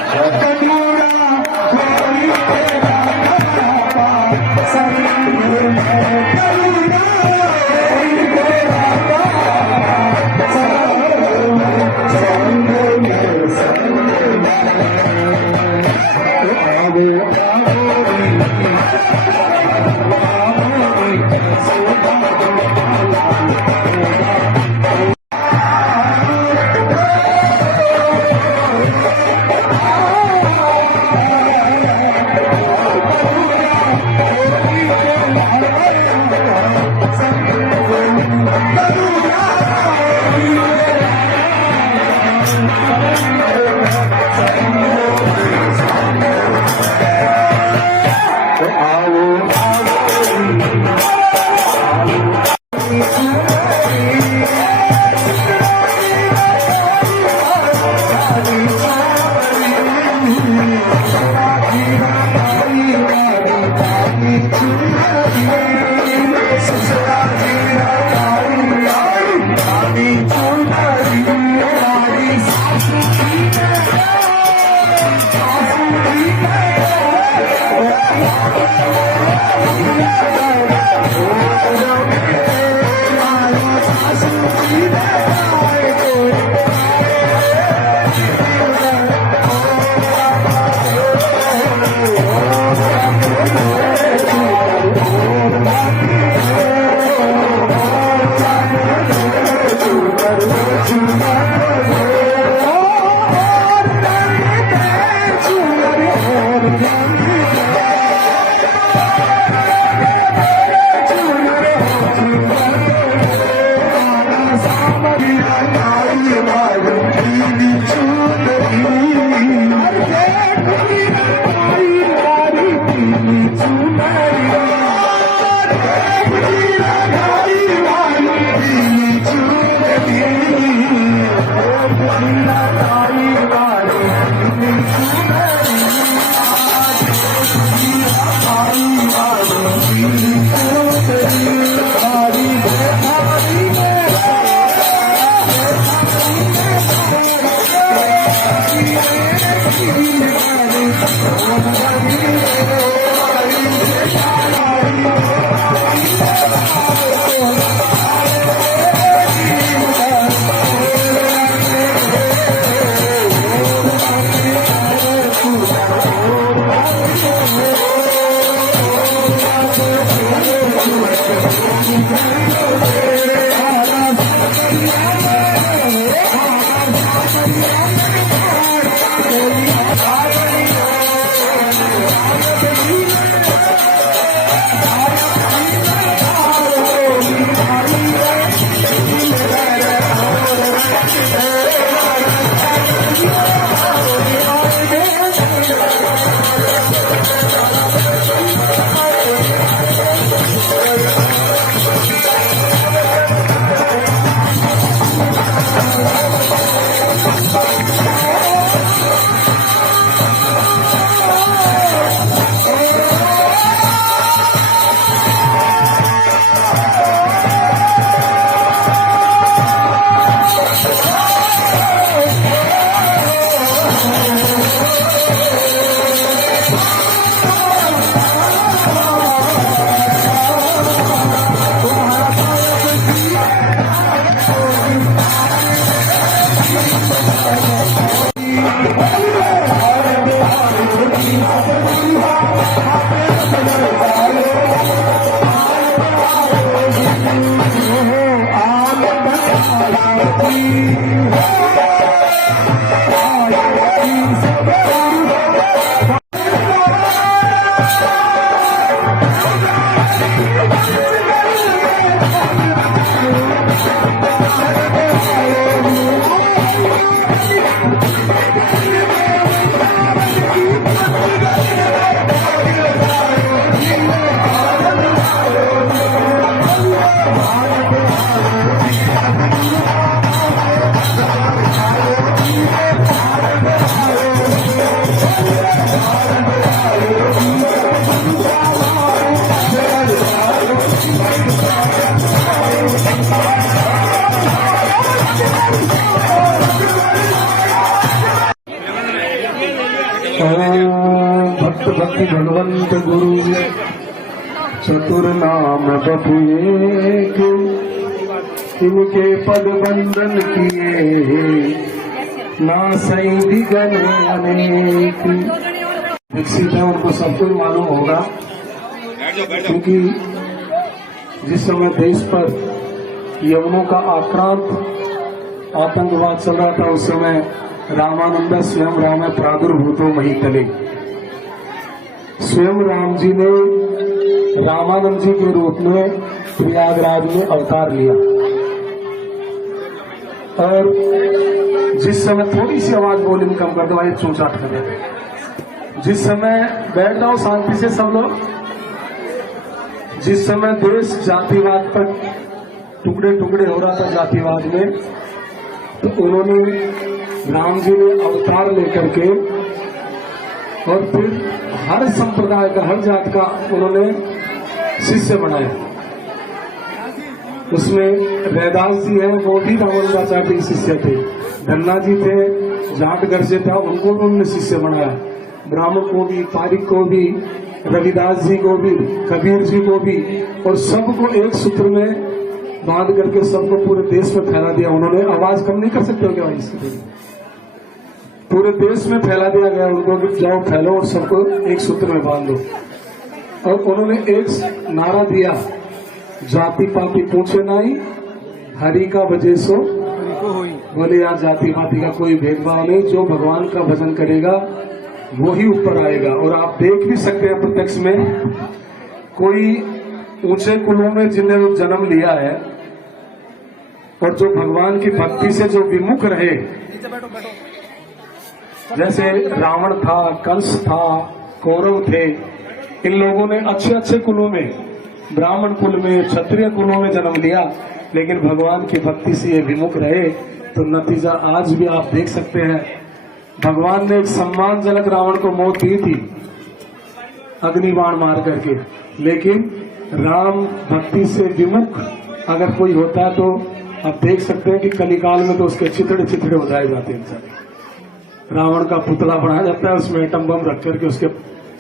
भक्त भक्ति भगवंत गुरु चतुर नाम बपु एक, इनके पद बंदन किए ना सही विघन अनेक। विकसित है, उनको सबको मालूम होगा, क्योंकि जिस समय देश पर यवनों का आक्रांत आतंकवाद चल रहा था, उस समय रामानंद स्वयं राम प्रादुर्भूतो महितले, स्वयं राम जी ने रामानंद जी के रूप में प्रयागराज में अवतार लिया। और जिस समय थोड़ी सी आवाज वॉल्यूम कम कर दो भाई, चूचाट कर देते। जिस समय बैठ जाओ शांति से सब लोग, जिस समय देश जातिवाद पर टुकड़े टुकड़े हो रहा था जातिवाद में, तो उन्होंने राम जी ने अवतार लेकर के और फिर हर संप्रदाय का, हर जात का उन्होंने शिष्य बनाया। उसमें रैदास जी हैं, वो भी रामानुजाचार्य के शिष्य थे। धन्ना जी थे, जाटगढ़ से था, उनको भी उन्होंने शिष्य बनाया। ब्राह्मण को भी, पारिक को भी, रविदास जी को भी, कबीर जी को भी, और सबको एक सूत्र में बांध करके सबको पूरे देश में फैला दिया उन्होंने। आवाज कम नहीं कर सकते हो क्या भाई? पूरे देश में फैला दिया गया उनको कि जाओ फैलो और सबको एक सूत्र में बांध दो। और उन्होंने एक नारा दिया, जाति पाति पूछे नहीं, हरि का भजे सो बोले। यार जाति पाति का कोई भेदभाव नहीं, जो भगवान का भजन करेगा वो ही ऊपर आएगा। और आप देख भी सकते हैं प्रत्यक्ष में, कोई ऊंचे कुलों में जिन्हें जन्म लिया है और जो भगवान की भक्ति से जो विमुख रहे, जैसे रावण था, कंस था, कौरव थे, इन लोगों ने अच्छे अच्छे कुलों में, ब्राह्मण कुल में, क्षत्रिय कुलों में जन्म लिया, लेकिन भगवान की भक्ति से ये विमुख रहे। तो नतीजा आज भी आप देख सकते हैं। भगवान ने एक सम्मानजनक रावण को मौत दी थी अग्निबाण मार करके, लेकिन राम भक्ति से विमुख अगर कोई होता है तो आप देख सकते हैं कि कलिकाल में तो उसके चिथड़े चिथड़े हो जाए जाते हैं। रावण का पुतला बनाया जाता है, उसमें एटम बम रख करके उसके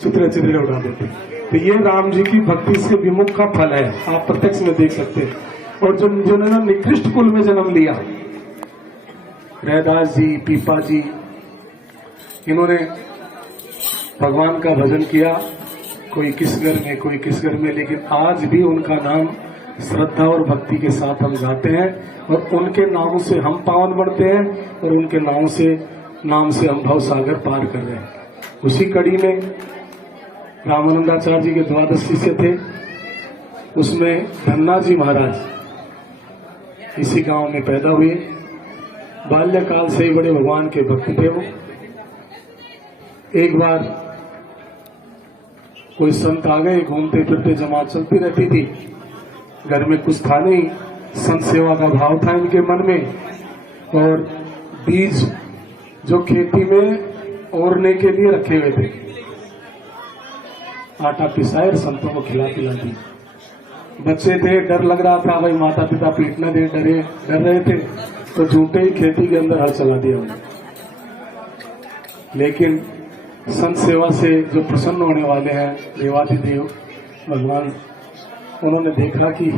चिथड़े चिथड़े उड़ा देते हैं। तो ये राम जी की भक्ति से विमुख का फल है, आप प्रत्यक्ष में देख सकते हैं। और जिन्होंने निकृष्ट कुल में जन्म लिया, रैदास जी, पीपा जी, इन्होंने भगवान का भजन किया, कोई किस घर में कोई किस घर में, लेकिन आज भी उनका नाम श्रद्धा और भक्ति के साथ हम गाते हैं और उनके नाम से हम पावन बनते हैं और उनके नाम से हम भव सागर पार कर रहे हैं। उसी कड़ी में रामानंदाचार्य जी के 12 शिष्य थे, उसमें धन्ना जी महाराज इसी गांव में पैदा हुए। बाल्यकाल से ही बड़े भगवान के भक्त थे वो। एक बार कोई संत आ गए, घूमते फिरते जमात चलती रहती थी, घर में कुछ था नहीं, संत सेवा का भाव था इनके मन में और बीज जो खेती में ओरने के लिए रखे हुए थे, आटा पिसाए और संतों को खिला पिला दी। बच्चे थे, डर लग रहा था, भाई माता पिता पीटना दे, डर रहे थे, तो झूठे ही खेती के अंदर हल चला दिया उन्हें। लेकिन संत सेवा से जो प्रसन्न होने वाले हैं देवाधिदेव भगवान, उन्होंने देखा कि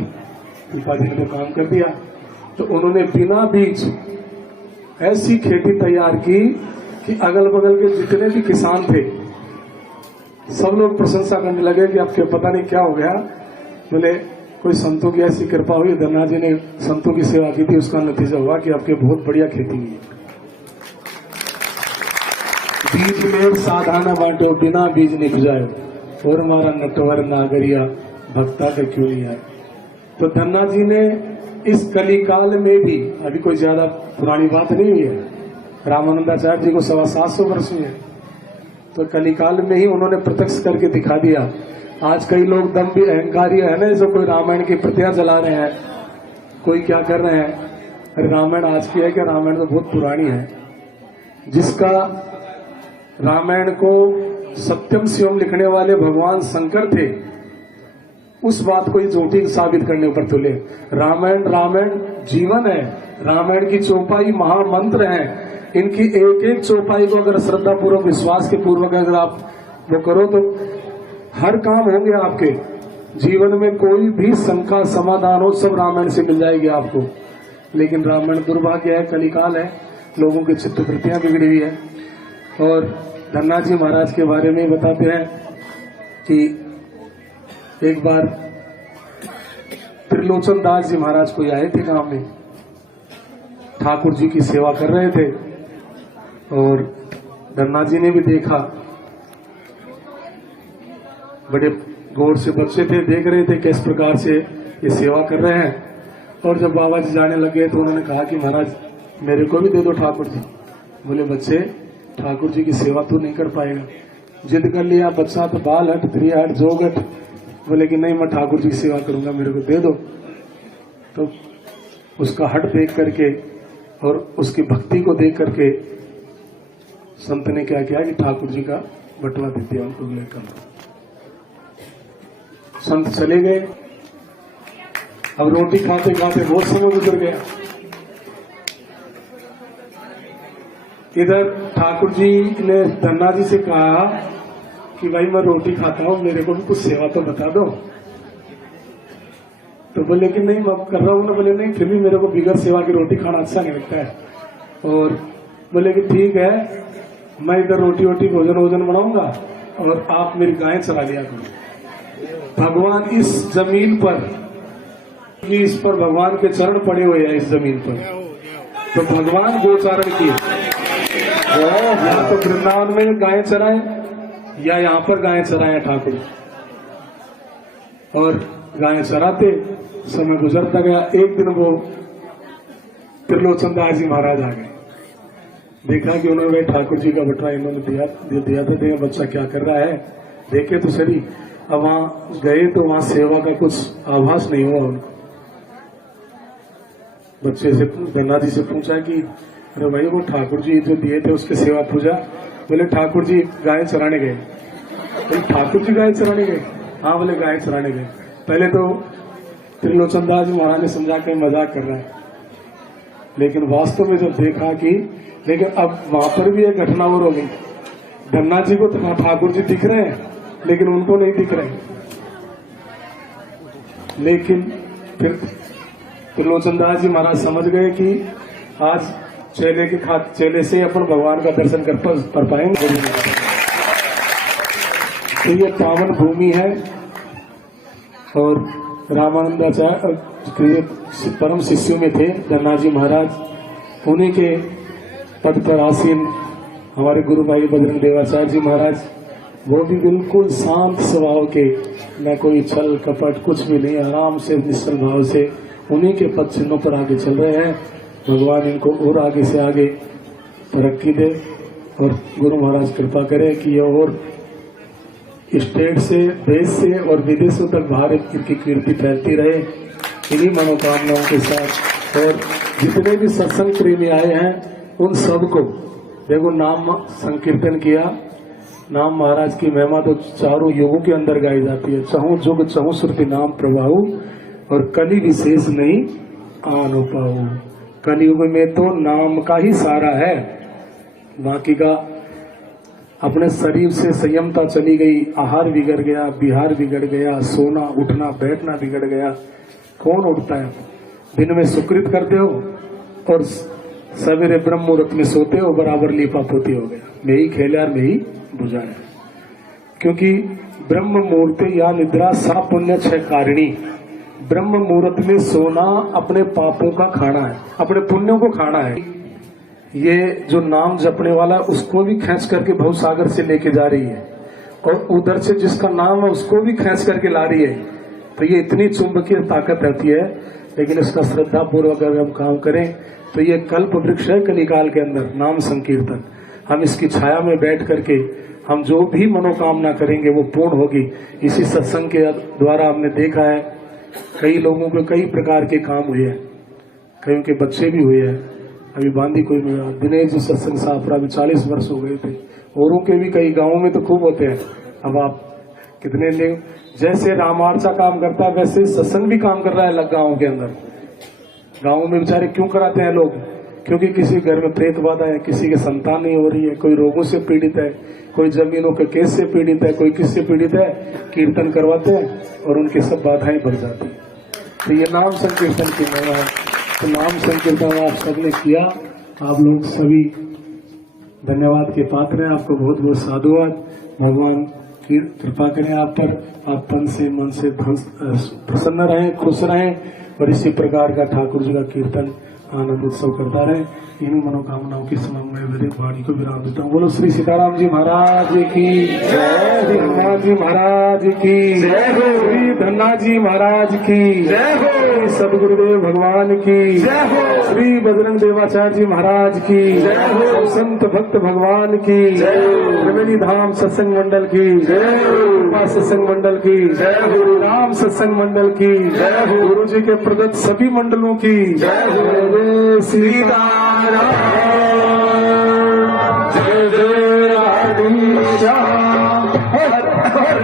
पिताजी ने काम कर दिया, तो उन्होंने बिना बीज ऐसी खेती तैयार की कि अगल बगल के जितने भी किसान थे सब लोग प्रशंसा करने लगे कि आपके पता नहीं क्या हो गया। बोले कोई संतों की ऐसी कृपा हुई, धन्ना जी ने संतों की सेवा की थी, उसका नतीजा हुआ कि आपके बहुत बढ़िया खेती हुई है। बीज में साधाना बांटो, बिना बीज नहीं बुझायो, और हमारा नटवर नागरिया भक्ता का क्यों नहीं आया। तो धन्ना जी ने इस कलिकाल में भी, अभी कोई ज्यादा पुरानी बात नहीं हुई है, रामानंदाचार्य जी को 750 वर्ष हुए, तो कलिकाल में ही उन्होंने प्रत्यक्ष करके दिखा दिया। आज कई लोग दम भी अहंकारी है ना, जो कोई रामायण की प्रतियां जला रहे हैं, कोई क्या कर रहे हैं, अरे रामायण आज की है क्या, रामायण तो बहुत पुरानी है। जिसका रामायण को सत्यम शिवम लिखने वाले भगवान शंकर थे, उस बात को ही झूठी साबित करने पर तुले। रामायण जीवन है, रामायण की चौपाई महामंत्र है। इनकी एक एक चौपाई को अगर श्रद्धा पूर्वक विश्वास के पूर्वक अगर आप वो करो तो हर काम होंगे आपके जीवन में। कोई भी शंका समाधान हो सब रामायण से मिल जाएगी आपको। लेकिन रामायण दुर्भाग्य है, कलिकाल है, लोगों की चित्तवृत्तियां बिगड़ी हुई है। और धन्ना जी महाराज के बारे में बताते हैं कि एक बार त्रिलोचन दास जी महाराज कोई आए थे गांव में, ठाकुर जी की सेवा कर रहे थे और धन्ना जी ने भी देखा, बड़े गौर से बच्चे थे, देख रहे थे किस प्रकार से ये सेवा कर रहे हैं। और जब बाबा जी जाने लगे तो उन्होंने कहा कि महाराज मेरे को भी दे दो ठाकुर जी। बोले बच्चे ठाकुर जी की सेवा तो नहीं कर पाएगा। जिद कर लिया बच्चा, तो बाल हट, त्रिया हट, जोग हट। बोले कि नहीं मैं ठाकुर जी की सेवा करूंगा, मेरे को दे दो। तो उसका हट देख करके और उसकी भक्ति को देख करके संत ने क्या किया कि ठाकुर जी का बटवा दे दिया उनको लेकर। संत चले गए। अब रोटी खाते खाते बहुत समय गुजर गया। इधर ठाकुर जी ने धन्ना जी से कहा कि भाई मैं रोटी खाता हूं, मेरे को भी कुछ सेवा तो बता दो। तो बोले कि नहीं मैं कर रहा हूं ना। बोले नहीं फिर भी मेरे को बिगर सेवा की रोटी खाना अच्छा नहीं लगता है। और बोले कि ठीक है, मैं इधर रोटी वोटी भोजन बनाऊंगा और आप मेरी गायें चला लिया करो। भगवान इस जमीन पर, इस पर भगवान के चरण पड़े हुए हैं इस जमीन पर। तो भगवान गोचारण किए, या तो वृंदावन में गायें चराएं या यहाँ पर गायें चराएं ठाकुर। और गायें चराते समय गुजरता गया। एक दिन वो त्रिलोचन दास जी महाराज आ गए, देखा कि उन्होंने ठाकुर जी का बटवा इन्होंने दिया तो दे, बच्चा क्या कर रहा है देखे तो सही। अब वहां गए तो वहां सेवा का कुछ आभास नहीं हुआ उनको। बच्चे से धन्ना जी से पूछा कि अरे भाई वो ठाकुर जी जो दिए थे उसकी सेवा पूजा। बोले ठाकुर जी गाय चराने गए। बोले ठाकुर जी गाय चराने गए? हाँ बोले गाय चराने गए। पहले तो त्रिलोचन दास जी महाराज ने समझा के मजाक कर रहा है, लेकिन वास्तव में जब देखा कि लेकिन अब वहां पर भी एक घटना और हो गई। धन्ना जी को तो ठाकुर जी दिख रहे हैं लेकिन उनको नहीं दिख रहे। लेकिन फिर त्रिलोचन दास जी महाराज समझ गए कि आज चेले से अपन भगवान का दर्शन कर पाएंगे। तो ये पावन भूमि है और रामानंदाचार्य के परम शिष्यों में थे धन्ना जी महाराज, उन्हीं के पद पर आसीन हमारे गुरु भाई बजरंग देवाचार्य जी महाराज, वो भी बिल्कुल शांत स्वभाव के, न कोई छल कपट कुछ भी नहीं, आराम से निश्चल भाव से उन्हीं के पद चिन्हों पर आगे चल रहे हैं। भगवान इनको और आगे से आगे तरक्की दे और गुरु महाराज कृपा करे कि ये और स्टेट से, देश से और विदेशों तक भारत की कीर्ति फैलती रहे, इन्हीं मनोकामनाओं के साथ। और जितने भी सत्संग प्रेमी आए हैं उन सबको देखो, नाम संकीर्तन किया, नाम महाराज की महिमा तो चारों युगों के अंदर गाई जाती है। चहु जुग चहु श्रुति नाम प्रभाऊ और कली विशेष नहीं आन पाऊ। कलयुग में तो नाम का ही सारा है, बाकी का अपने शरीर से संयमता चली गई, आहार बिगड़ गया, विहार बिगड़ गया, सोना उठना बैठना बिगड़ गया। कौन उठता है? दिन में सुकृत करते हो और सवेरे ब्रह्म मुहूर्त में सोते हो, बराबर लीपा पोती हो गया, मैं ही खेला मैं ही बुझाया। क्योंकि ब्रह्म मुहूर्त या निद्रा सा पुण्य छह कारिणी। ब्रह्म मुहूर्त में सोना अपने पापों का खाना है, अपने पुण्यों को खाना है। ये जो नाम जपने वाला उसको भी खींच करके भवसागर से लेके जा रही है और उधर से जिसका नाम है उसको भी खींच करके ला रही है। तो ये इतनी चुंबकीय ताकत रहती है, लेकिन इसका श्रद्धा पूर्वक अगर हम काम करें तो ये कल्प वृक्ष है कलिकाल के अंदर, नाम संकीर्तन। हम इसकी छाया में बैठ करके हम जो भी मनोकामना करेंगे वो पूर्ण होगी। इसी सत्संग के द्वारा हमने देखा है कई लोगों के कई प्रकार के काम हुए हैं, कईयों के बच्चे भी हुए हैं। अभी बांदी कोई दिनेश जी सत्संग साहब भी 40 वर्ष हो गए थे, औरों के भी कई गांवों में तो खूब होते हैं। अब आप कितने लोग, जैसे रामार्चा काम करता है वैसे सत्संग भी काम कर रहा है अलग गाँव के अंदर। गाँव में बेचारे क्यों कराते हैं लोग? क्योंकि किसी घर में प्रेत बाधा है, किसी के संतान नहीं हो रही है, कोई रोगों से पीड़ित है, कोई जमीनों के केस से पीड़ित है, कोई किससे पीड़ित है, कीर्तन करवाते हैं और उनकी सब बाधाएं बढ़ जाती है। तो ये नाम संकीर्तन की महिमा है। तो नाम संकीर्तन आप सबने किया, आप लोग सभी धन्यवाद के पात्र हैं। आपको बहुत बहुत साधुवाद। भगवान की कृपा करें आप पर, आप तन से मन से प्रसन्न रहें, खुश रहें और इसी प्रकार का ठाकुर जी का कीर्तन आनंद उत्सव करता रहे। इन मनोकामनाओं की समझ में मेरे वाणी को विराम देता हूँ। बोलो श्री सीताराम जी महाराज की जय, श्री हनुमान जी महाराज की जय, श्री धन्ना जी महाराज की जय, श्री सदगुरुदेव भगवान की जय, श्री बजरंग देवाचार्य जी महाराज की जय, सब संत भक्त भगवान की जय, त्रिवेणी धाम सत्संग मंडल की जय, सत्संग मंडल की जय, राम सत्संग मंडल की जय, गुरु जी के प्रदत्त सभी मंडलों की जय। सीताराम जय जय राधेश्याम हर हर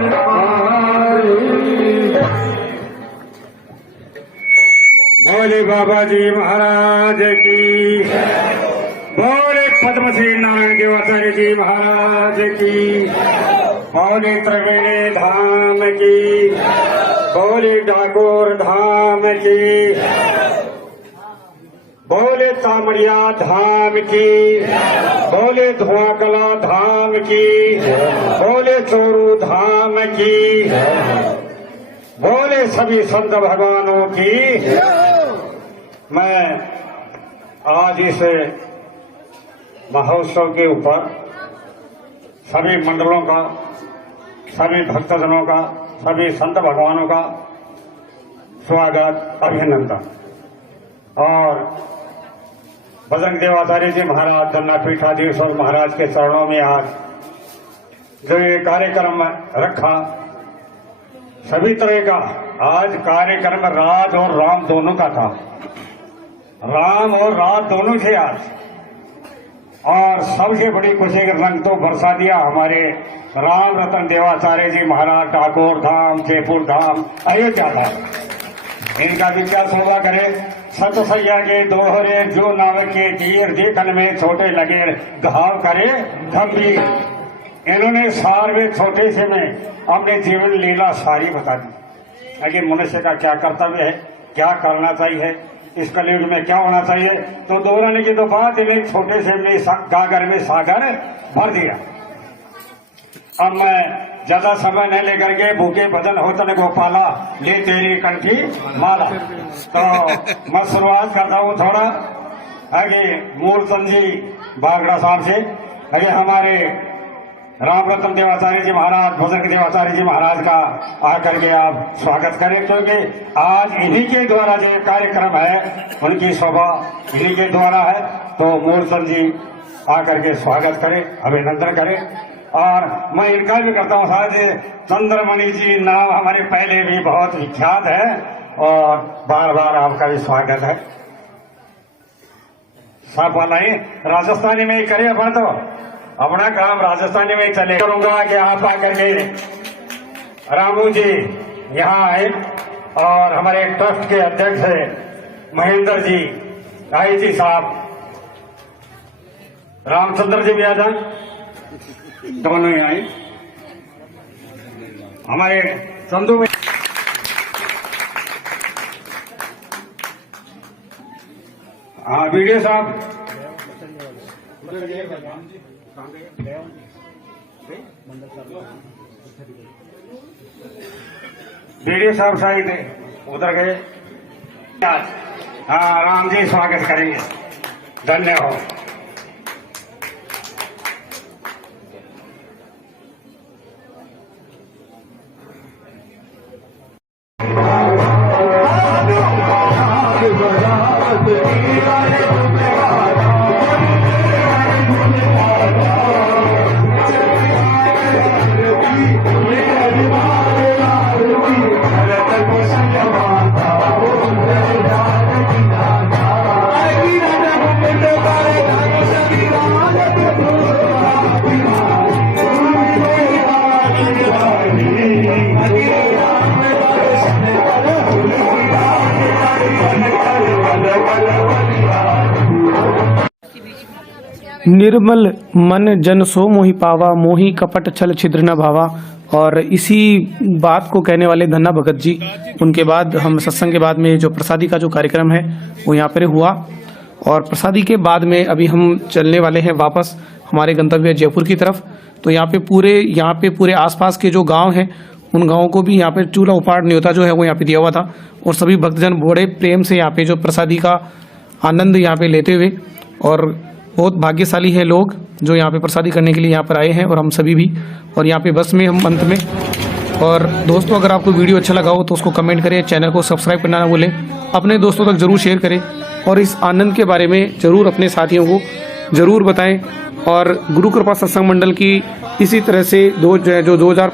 बोले बाबा जी महाराज की, बोले पद्मश्री नारायण देवाचार्य जी महाराज की, बोले त्रिवेणी धाम की, बोले डाकोर धाम की, बोले तामड़िया धाम की, बोले धुआंकला धाम की, बोले चोरू धाम की, बोले सभी संत भगवानों की। मैं आज इस महोत्सव के ऊपर सभी मंडलों का, सभी भक्तजनों का, सभी संत भगवानों का स्वागत, अभिनंदन। और बजरंग देवाचार्य जी महाराज, धन्ना पीठाधीश्वर महाराज के चरणों में आज जो ये कार्यक्रम रखा, सभी तरह का आज कार्यक्रम राज और राम दोनों का था। राम और राज दोनों थे आज। और सबसे बड़ी खुशी का रंग तो बरसा दिया हमारे राम रतन देवाचार्य जी महाराज, ठाकुर धाम, जयपुर धाम, अयोध्या धाम। इनका भी क्या शोभा करे। सत सैया के दोहरे जो नाव के तीर, देखन में छोटे लगे घाव करे गंभीर। इन्होंने सारे छोटे से में अपने जीवन लीला सारी बता दी। आगे मनुष्य का क्या कर्तव्य है, क्या करना चाहिए, इस कलयुग में क्या होना चाहिए। तो दोहराने की तो बात इन्हें छोटे से में गागर में सागर भर दिया। अब मैं ज्यादा समय न लेकर के भूखे भजन होतन गोपाला ले तेरी कंठी माला। तो मैं शुरुआत करता हूँ थोड़ा आगे मूल चंद जी बागड़ा साहब से। आगे हमारे राम रतन देवाचार्य जी महाराज, भजन देवाचार्य जी महाराज का आकर के आप स्वागत करें, क्योंकि आज इन्हीं के द्वारा जो कार्यक्रम है उनकी शोभा इन्हीं के द्वारा है। तो मूलचंद जी आकर के स्वागत करें, अभिनंदन करें। और मैं इनका भी करता हूँ साथ, चंद्रमणि जी नाम हमारे पहले भी बहुत विख्यात है और बार बार आपका भी स्वागत है। साफ वाला ही राजस्थानी में ही करे अपन, तो अपना काम राजस्थानी में ही चले। करूंगा कि आप आकर के रामू जी यहाँ आए और हमारे ट्रस्ट के अध्यक्ष है महेंद्र जी, आईजी साहब, रामचंद्र जी भी आ जाए, दोनों ही आए। हमारे चंदू में हाँ वीडियो साहब, वीडियो साहब शायद उधर गए। हाँ राम जी स्वागत करेंगे, धन्यवाद। निर्मल मन जन सो मोहि पावा, मोहि कपट छल छिद्र न भावा। और इसी बात को कहने वाले धन्ना भगत जी, उनके बाद हम सत्संग के बाद में जो प्रसादी का जो कार्यक्रम है वो यहाँ पर हुआ। और प्रसादी के बाद में अभी हम चलने वाले हैं वापस हमारे गंतव्य जयपुर की तरफ। तो यहाँ पे पूरे आसपास के जो गांव हैं उन गांवों को भी यहाँ पे चूल्हा उपाड़ न्योता जो है वो यहाँ पे दिया हुआ था। और सभी भक्तजन बड़े प्रेम से यहाँ पे जो प्रसादी का आनंद यहाँ पे लेते हुए, और बहुत भाग्यशाली है लोग जो यहाँ पे प्रसादी करने के लिए यहाँ पर आए हैं, और हम सभी भी। और यहाँ पे बस में हम अंत में, और दोस्तों अगर आपको वीडियो अच्छा लगा हो तो उसको कमेंट करें, चैनल को सब्सक्राइब करना ना भूलें, अपने दोस्तों तक जरूर शेयर करें और इस आनंद के बारे में जरूर अपने साथियों को जरूर बताएं। और गुरु कृपा सत्संग मंडल की इसी तरह से जो 2000